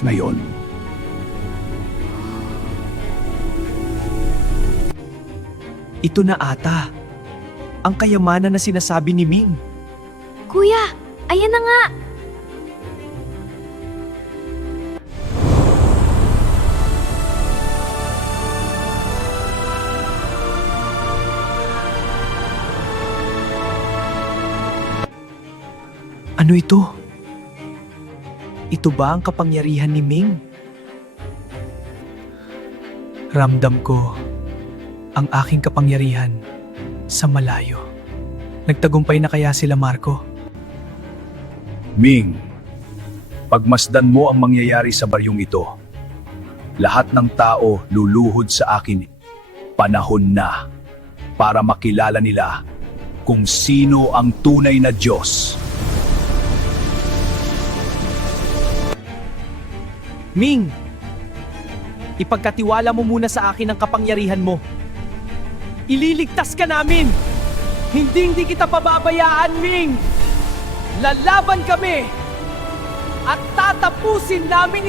ngayon. Ito na ata ang kayamanan na sinasabi ni Ming. Kuya, ayan na nga! Ano ito? Ito ba ang kapangyarihan ni Ming? Ramdam ko ang aking kapangyarihan sa malayo. Nagtagumpay na kaya sila, Marco? Ming, pagmasdan mo ang mangyayari sa baryong ito. Lahat ng tao luluhod sa akin. Panahon na para makilala nila kung sino ang tunay na Diyos. Ming! Ipagkatiwala mo muna sa akin ang kapangyarihan mo. Ililigtas ka namin! Hindi kita pababayaan, Ming! Lalaban kami! At tatapusin namin